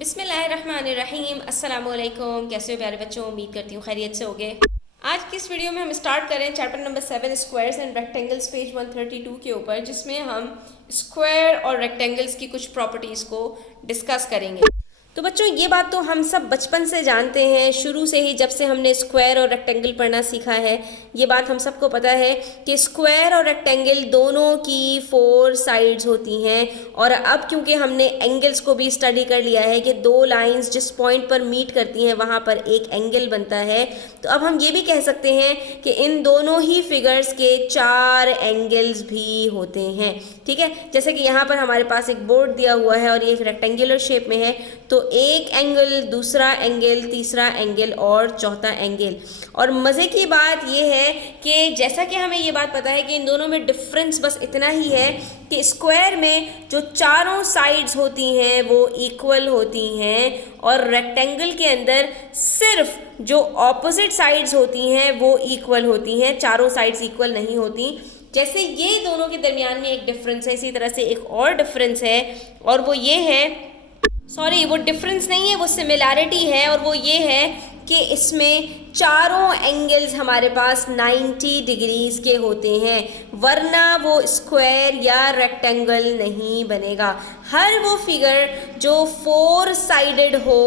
बिस्मिल्लाहिर्रहमानिर्रहीम। अस्सलाम वालेकुम। कैसे हो प्यारे बच्चों? उम्मीद करती हूँ खैरियत से होगे। आज की इस वीडियो में हम स्टार्ट करें chapter number 7 squares and rectangles page 132 के ऊपर, जिसमें हम स्क्वायर और रेक्टेंगल्स की कुछ प्रॉपर्टीज़ को डिस्कस करेंगे। तो बच्चों, ये बात तो हम सब बचपन से जानते हैं, शुरू से ही जब से हमने स्क्वायर और रेक्टेंगल पढ़ना सीखा है। ये बात हम सबको पता है कि स्क्वायर और रेक्टेंगल दोनों की 4 साइड्स होती हैं। और अब क्योंकि हमने एंगल्स को भी स्टडी कर लिया है कि दो लाइंस जिस पॉइंट पर मीट करती हैं वहाँ पर एक एंगल बनता है, तो अब हम ये भी कह सकते हैं कि इन दोनों ही फिगर्स के 4 एंगल्स भी होते हैं। ठीक है, जैसे कि यहाँ पर हमारे पास एक बोर्ड दिया हुआ है और ये एक रेक्टेंगुलर शेप में है, तो एक एंगल, दूसरा एंगल, तीसरा एंगल और चौथा एंगल। और मज़े की बात यह है कि जैसा कि हमें ये बात पता है कि इन दोनों में डिफरेंस बस इतना ही है कि स्क्वायर में जो चारों साइड्स होती हैं वो इक्वल होती हैं, और रेक्टेंगल के अंदर सिर्फ जो ऑपोजिट साइड्स होती हैं वो इक्वल होती हैं, चारों साइड्स इक्वल नहीं होती। जैसे ये दोनों के दरमियान में एक डिफरेंस है, इसी तरह से एक और डिफरेंस है, और वो ये है, सॉरी वो डिफरेंस नहीं है, वो सिमिलैरिटी है, और वो ये है कि इसमें चारों एंगल्स हमारे पास 90 डिग्रीज के होते हैं, वरना वो स्क्वायर या रेक्टेंगल नहीं बनेगा। हर वो फिगर जो 4 साइडेड हो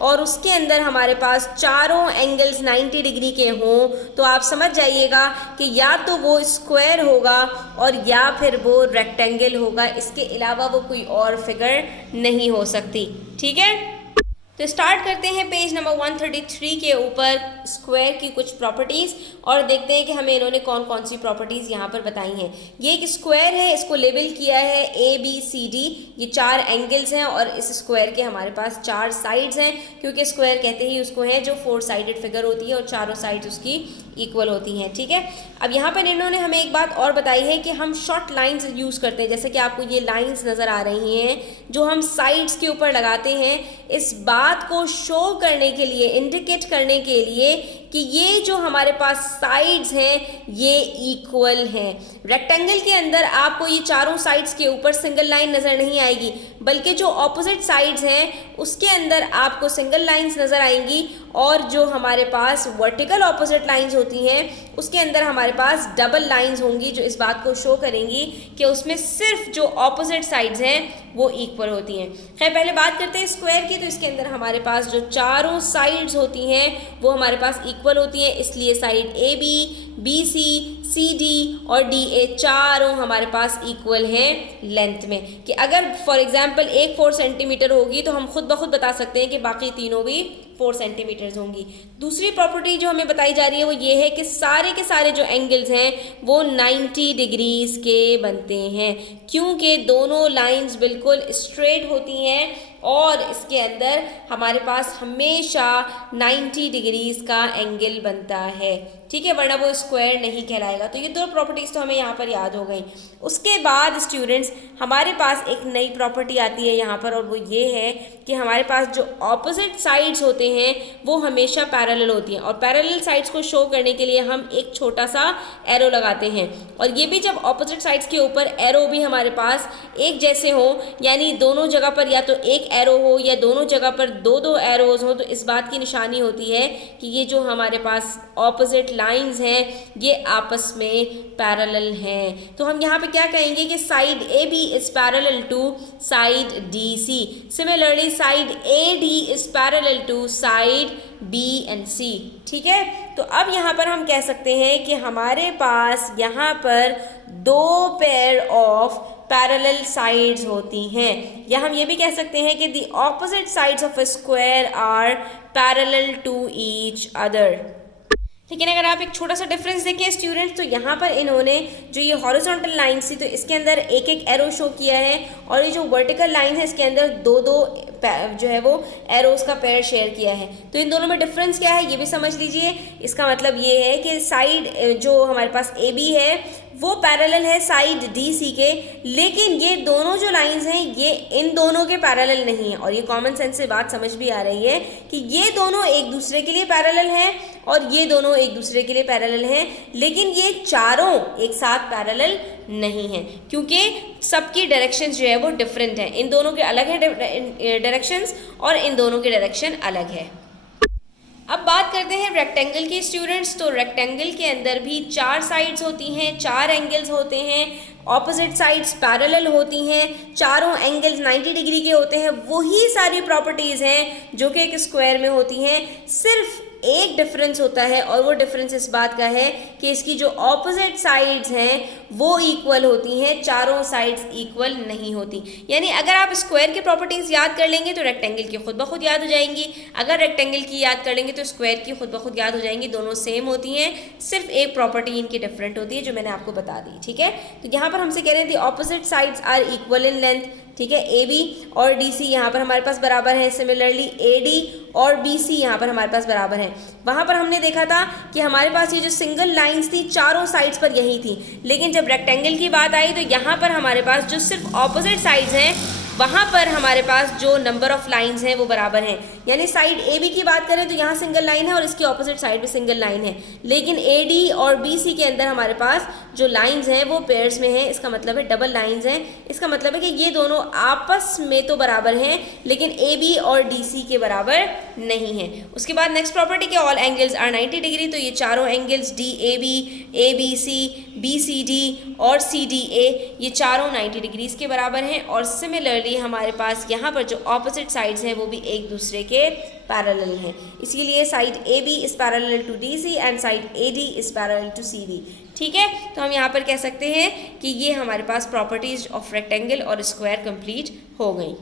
और उसके अंदर हमारे पास चारों एंगल्स 90 डिग्री के हों, तो आप समझ जाइएगा कि या तो वो स्क्वायर होगा और या फिर वो रेक्टेंगल होगा। इसके अलावा वो कोई और फिगर नहीं हो सकती। ठीक है, तो स्टार्ट करते हैं पेज नंबर 133 के ऊपर स्क्वायर की कुछ प्रॉपर्टीज़, और देखते हैं कि हमें इन्होंने कौन कौन सी प्रॉपर्टीज़ यहाँ पर बताई हैं। ये एक स्क्वायर है, इसको लेबल किया है ABCD। ये 4 एंगल्स हैं और इस स्क्वायर के हमारे पास 4 साइड्स हैं, क्योंकि स्क्वायर कहते ही उसको है जो 4 साइडेड फिगर होती है और चारों साइड्स उसकी इक्वल होती हैं। ठीक है, अब यहाँ पर इन्होंने हमें एक बात और बताई है कि हम शॉर्ट लाइन्स यूज़ करते हैं। जैसे कि आपको ये लाइन्स नज़र आ रही हैं जो हम साइड्स के ऊपर लगाते हैं, इस बात को शो करने के लिए, इंडिकेट करने के लिए कि ये जो हमारे पास साइड्स हैं ये इक्वल हैं। रेक्टेंगल के अंदर आपको ये चारों साइड्स के ऊपर सिंगल लाइन नज़र नहीं आएगी, बल्कि जो ऑपोजिट साइड्स हैं उसके अंदर आपको सिंगल लाइंस नज़र आएंगी, और जो हमारे पास वर्टिकल ऑपोजिट लाइंस होती हैं उसके अंदर हमारे पास डबल लाइंस होंगी, जो इस बात को शो करेंगी कि उसमें सिर्फ जो ऑपोजिट साइड्स हैं वो इक्वल होती हैं। खैर, पहले बात करते हैं स्क्वायर की। तो इसके अंदर हमारे पास जो चारों साइड्स होती हैं वो हमारे पास इक्वल होती हैं, इसलिए साइड AB, BC, CD और DA चारों हमारे पास इक्वल हैं लेंथ में। कि अगर फॉर एग्जांपल एक 4 सेंटीमीटर होगी तो हम खुद ब खुद बता सकते हैं कि बाकी तीनों भी 4 सेंटीमीटर्स होंगी। दूसरी प्रॉपर्टी जो हमें बताई जा रही है वो ये है कि सारे के सारे जो एंगल्स हैं वो 90 डिग्रीज के बनते हैं, क्योंकि दोनों लाइंस बिल्कुल स्ट्रेट होती हैं और इसके अंदर हमारे पास हमेशा 90 डिग्रीज का एंगल बनता है। ठीक है, वरना वो स्क्वायर नहीं कहलाएगा। तो ये 2 प्रॉपर्टीज़ तो हमें यहाँ पर याद हो गई। उसके बाद स्टूडेंट्स हमारे पास एक नई प्रॉपर्टी आती है यहाँ पर, और वो ये है कि हमारे पास जो ऑपोजिट साइड्स होते हैं वो हमेशा पैरेलल होती हैं, और पैरेलल साइड्स को शो करने के लिए हम एक छोटा सा एरो लगाते हैं। और ये भी जब ऑपोजिट साइड्स के ऊपर एरो भी हमारे पास एक जैसे हो, यानी दोनों जगह पर या तो एक एरो हो या दोनों जगह पर 2-2 एरोज हो, तो इस बात की निशानी होती है कि ये जो हमारे पास ऑपोजिट लाइंस हैं ये आपस में पैरेलल हैं। तो हम यहाँ पे क्या कहेंगे कि side AB is parallel to side DC। Similarly side AD is parallel to side B and C। ठीक है, तो अब यहाँ पर हम कह सकते हैं कि हमारे पास यहाँ पर 2 पेयर ऑफ पैरेलल साइड्स होती हैं, या हम ये भी कह सकते हैं कि the opposite sides of a square are parallel to each other. लेकिन अगर आप एक छोटा सा डिफरेंस देखें स्टूडेंट्स, तो यहाँ पर इन्होंने जो ये हॉरिजॉन्टल लाइन थी तो इसके अंदर एक एक एरो शो किया है, और ये जो वर्टिकल लाइन है इसके अंदर 2-2 जो है वो एरोज का पेयर शेयर किया है। तो इन दोनों में डिफरेंस क्या है ये भी समझ लीजिए। इसका मतलब ये है कि साइड जो हमारे पास AB है वो पैरेलल है साइड DC के, लेकिन ये दोनों जो लाइंस हैं ये इन दोनों के पैरेलल नहीं है। और ये कॉमन सेंस से बात समझ भी आ रही है कि ये दोनों एक दूसरे के लिए पैरेलल हैं और ये दोनों एक दूसरे के लिए पैरेलल हैं, लेकिन ये चारों एक साथ पैरेलल नहीं है, क्योंकि सबकी डायरेक्शंस जो है वो डिफरेंट हैं। इन दोनों के अलग है डायरेक्शंस और इन दोनों के डायरेक्शन अलग है। अब बात करते हैं रेक्टेंगल की स्टूडेंट्स। तो रेक्टेंगल के अंदर भी 4 साइड्स होती हैं, 4 एंगल्स होते हैं, ऑपोजिट साइड्स पैरेलल होती हैं, चारों एंगल्स 90 डिग्री के होते हैं। वही सारी प्रॉपर्टीज़ हैं जो कि एक स्क्वायर में होती हैं। सिर्फ एक डिफरेंस होता है और वो डिफरेंस इस बात का है कि इसकी जो ऑपोजिट साइड्स हैं वो इक्वल होती हैं, चारों साइड्स इक्वल नहीं होती। यानी अगर आप स्क्वायर की प्रॉपर्टीज़ याद कर लेंगे तो रेक्टेंगल की खुद ब खुद याद हो जाएंगी, अगर रेक्टेंगल की याद कर लेंगे तो स्क्वायर की खुद ब खुद याद हो जाएंगी। दोनों सेम होती हैं, सिर्फ एक प्रॉपर्टी इनकी डिफरेंट होती है जो मैंने आपको बता दी। ठीक है, तो यहाँ पर हमसे कह रहे हैं the opposite sides are equal in length. ठीक है, ए बी और डी सी यहाँ पर हमारे पास बराबर है। सिमिलरली ए डी और बी सी यहाँ पर हमारे पास बराबर है। वहाँ पर हमने देखा था कि हमारे पास ये जो सिंगल लाइंस थी चारों साइड्स पर यही थी, लेकिन जब रेक्टेंगल की बात आई तो यहाँ पर हमारे पास जो सिर्फ ऑपोजिट साइड्स हैं वहाँ पर हमारे पास जो नंबर ऑफ लाइंस हैं वो बराबर हैं। यानी साइड ए बी की बात करें तो यहाँ सिंगल लाइन है और इसकी ऑपोजिट साइड भी सिंगल लाइन है, लेकिन ए डी और बी सी के अंदर हमारे पास जो लाइंस हैं वो पेयर्स में हैं। इसका मतलब है डबल लाइंस हैं। इसका मतलब है कि ये दोनों आपस में तो बराबर हैं लेकिन ए बी और डी सी के बराबर नहीं है। उसके बाद नेक्स्ट प्रॉपर्टी के ऑल एंगल्स आर 90 डिग्री। तो ये चारों angles D A B C, B C D और सी डी ए, ये चारों 90 डिग्रीज के बराबर हैं। और सिमिलरली हमारे पास यहाँ पर जो ऑपोजिट साइड्स हैं वो भी एक दूसरे के पैरेलल हैं, इसीलिए side A B is parallel to D C and side A D is parallel to C D. ठीक है, तो हम यहाँ पर कह सकते हैं कि ये हमारे पास प्रॉपर्टीज ऑफ रेक्टेंगल और स्क्वायर कंप्लीट हो गई।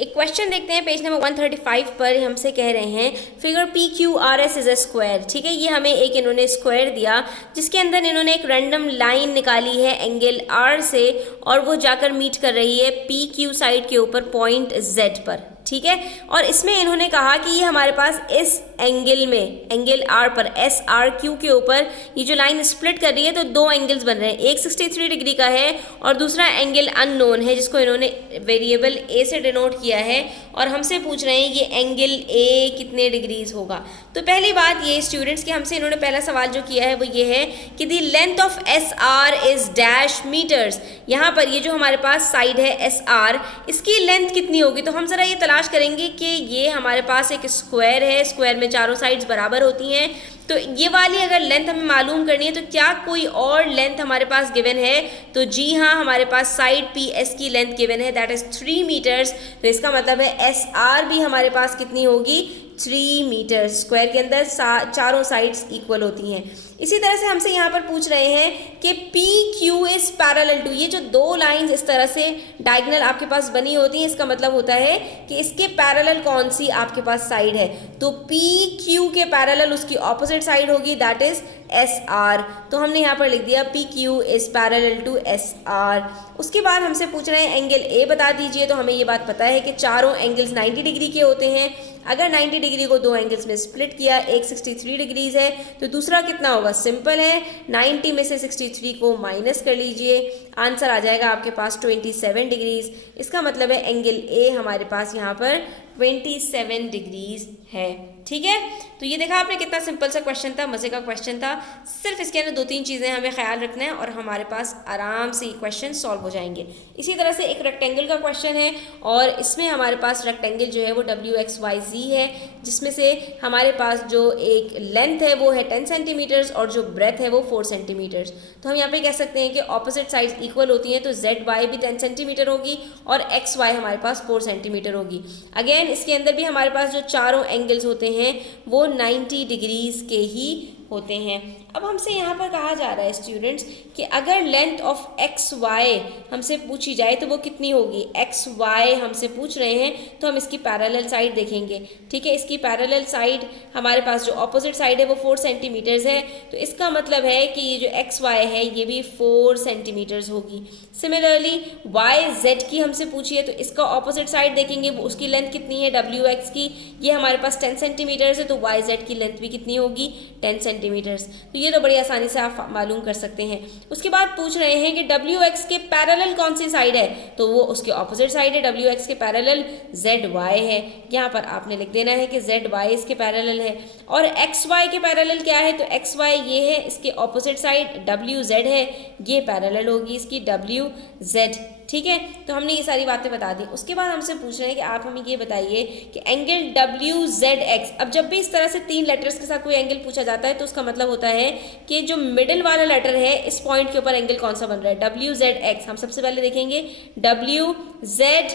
एक क्वेश्चन देखते हैं पेज नंबर 135 पर। हमसे कह रहे हैं figure P Q R S is a square. ठीक है, ये हमें एक इन्होंने स्क्वायर दिया जिसके अंदर इन्होंने एक रैंडम लाइन निकाली है एंगल आर से और वो जाकर मीट कर रही है पी क्यू साइड के ऊपर पॉइंट जेड पर। ठीक है, और इसमें इन्होंने कहा कि ये हमारे पास इस एंगल में एंगल आर पर एस आर क्यू के ऊपर ये जो लाइन स्प्लिट कर रही है तो दो एंगल्स बन रहे हैं, एक 63 डिग्री का है और दूसरा एंगल अननोन है जिसको इन्होंने वेरिएबल ए से डिनोट किया है और हमसे पूछ रहे हैं ये एंगल ए कितने डिग्रीज होगा। तो पहली बात ये स्टूडेंट्स कि हमसे इन्होंने पहला सवाल जो किया है वो ये है कि the length of S R is dash metres. यहाँ पर ये जो हमारे पास साइड है एस आर, इसकी लेंथ कितनी होगी। तो हम ज़रा ये तलाश करेंगे कि ये हमारे पास एक स्क्वायर है, स्क्वायर में चारों साइड्स बराबर होती हैं, तो ये वाली अगर लेंथ हमें मालूम करनी है तो क्या कोई और लेंथ हमारे पास गिवन है। तो जी हाँ, हमारे पास साइड पी एस की लेंथ गिवन है, दैट इज़ 3 मीटर्स। तो इसका मतलब है एस आर भी हमारे पास कितनी होगी, 3 मीटर। स्क्वायर के अंदर चारों साइड्स इक्वल होती हैं। इसी तरह से हमसे यहाँ पर पूछ रहे हैं कि P Q is parallel to, ये जो दो लाइंस इस तरह से डायगोनल आपके पास बनी होती हैं इसका मतलब होता है कि इसके पैरेलल कौन सी आपके पास साइड है। तो पी क्यू के पैरेलल उसकी ऑपोजिट साइड होगी, दैट इज एस आर। तो हमने यहाँ पर लिख दिया P Q is parallel to S R. उसके बाद हमसे पूछ रहे हैं एंगल ए बता दीजिए। तो हमें ये बात पता है कि चारों एंगल्स 90 डिग्री के होते हैं। अगर 90 डिग्री को दो एंगल्स में स्प्लिट किया, एक 63 डिग्रीज है तो दूसरा कितना होगा, सिंपल है, 90 में से 63 को माइनस कर लीजिए, आंसर आ जाएगा आपके पास 27 डिग्रीज। इसका मतलब है एंगल ए हमारे पास यहाँ पर 27 डिग्रीज है। ठीक है, तो ये देखा आपने कितना सिंपल सा क्वेश्चन था, मज़े का क्वेश्चन था। सिर्फ इसके अंदर 2-3 चीज़ें हमें ख्याल रखना है और हमारे पास आराम से ये क्वेश्चन सॉल्व हो जाएंगे। इसी तरह से एक रेक्टेंगल का क्वेश्चन है और इसमें हमारे पास रेक्टेंगल जो है वो WXYZ है, जिसमें से हमारे पास जो एक लेंथ है वो है 10 सेंटीमीटर्स और जो ब्रेथ है वो 4 सेंटीमीटर्स। तो हम यहाँ पे कह सकते हैं कि ऑपोजिट साइड्स इक्वल होती हैं, तो ZY भी 10 सेंटीमीटर होगी और XY हमारे पास 4 सेंटीमीटर होगी। अगेन इसके अंदर भी हमारे पास जो चारों एंगल्स होते हैं वो 90 डिग्रीज के ही होते हैं। अब हमसे यहाँ पर कहा जा रहा है स्टूडेंट्स कि अगर लेंथ ऑफ XY हमसे पूछी जाए तो वो कितनी होगी। XY हमसे पूछ रहे हैं तो हम इसकी पैरेलल साइड देखेंगे। ठीक है, इसकी पैरेलल साइड हमारे पास जो ऑपोजिट साइड है वो 4 सेंटीमीटर्स है, तो इसका मतलब है कि ये जो XY है ये भी 4 सेंटीमीटर्स होगी। सिमिलरली YZ की हमसे पूछी है तो इसका ऑपोजिट साइड देखेंगे, वो उसकी लेंथ कितनी है WX की, ये हमारे पास 10 सेंटीमीटर्स है, तो YZ की लेंथ भी कितनी होगी, 10 सेंटीमीटर सेंटीमीटर्स। तो ये तो बड़ी आसानी से आप मालूम कर सकते हैं। उसके बाद पूछ रहे हैं कि डब्ल्यू एक्स के पैरेलल कौन सी साइड है, तो वो उसके ऑपोजिट साइड है। डब्ल्यू एक्स के पैरेलल जेड वाई है, यहाँ पर आपने लिख देना है कि जेड वाई इसके पैरेलल है। और एक्स वाई के पैरेलल क्या है, तो एक्स वाई ये है, इसके ऑपोजिट साइड डब्ल्यू जेड है, ये पैरेलल होगी इसकी डब्ल्यू जेड। ठीक है, तो हमने ये सारी बातें बता दी। उसके बाद हमसे पूछ रहे हैं कि आप हमें ये बताइए कि एंगल डब्ल्यू जेड एक्स। अब जब भी इस तरह से 3 लेटर्स के साथ कोई एंगल पूछा जाता है तो उसका मतलब होता है कि जो मिडिल वाला लेटर है इस पॉइंट के ऊपर एंगल कौन सा बन रहा है, डब्ल्यू जेड एक्स। हम सबसे पहले देखेंगे डब्ल्यू जेड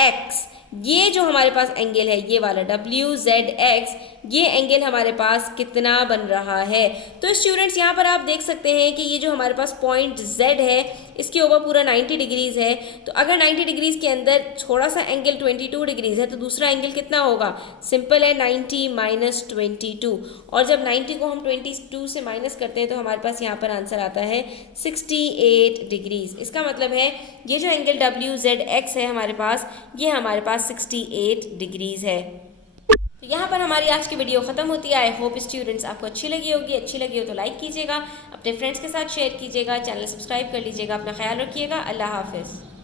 एक्स, ये जो हमारे पास एंगल है ये वाला डब्ल्यू जेड एक्स, ये एंगल हमारे पास कितना बन रहा है। तो स्टूडेंट्स यहाँ पर आप देख सकते हैं कि ये जो हमारे पास पॉइंट जेड है इसके ऊपर पूरा 90 डिग्रीज है। तो अगर 90 डिग्रीज के अंदर थोड़ा सा एंगल 22 डिग्रीज है तो दूसरा एंगल कितना होगा, सिंपल है 90 माइनस 22। और जब 90 को हम 22 से माइनस करते हैं तो हमारे पास यहाँ पर आंसर आता है 68 डिग्रीज। इसका मतलब है ये जो एंगल डब्ल्यू जेड एक्स है हमारे पास, ये हमारे पास 68 डिग्रीज है। तो यहाँ पर हमारी आज की वीडियो खत्म होती है। आई होप स्टूडेंट्स आपको अच्छी लगी होगी। अच्छी लगी हो तो लाइक कीजिएगा, अपने फ्रेंड्स के साथ शेयर कीजिएगा, चैनल सब्सक्राइब कर लीजिएगा। अपना ख्याल रखिएगा। अल्लाह हाफिज़।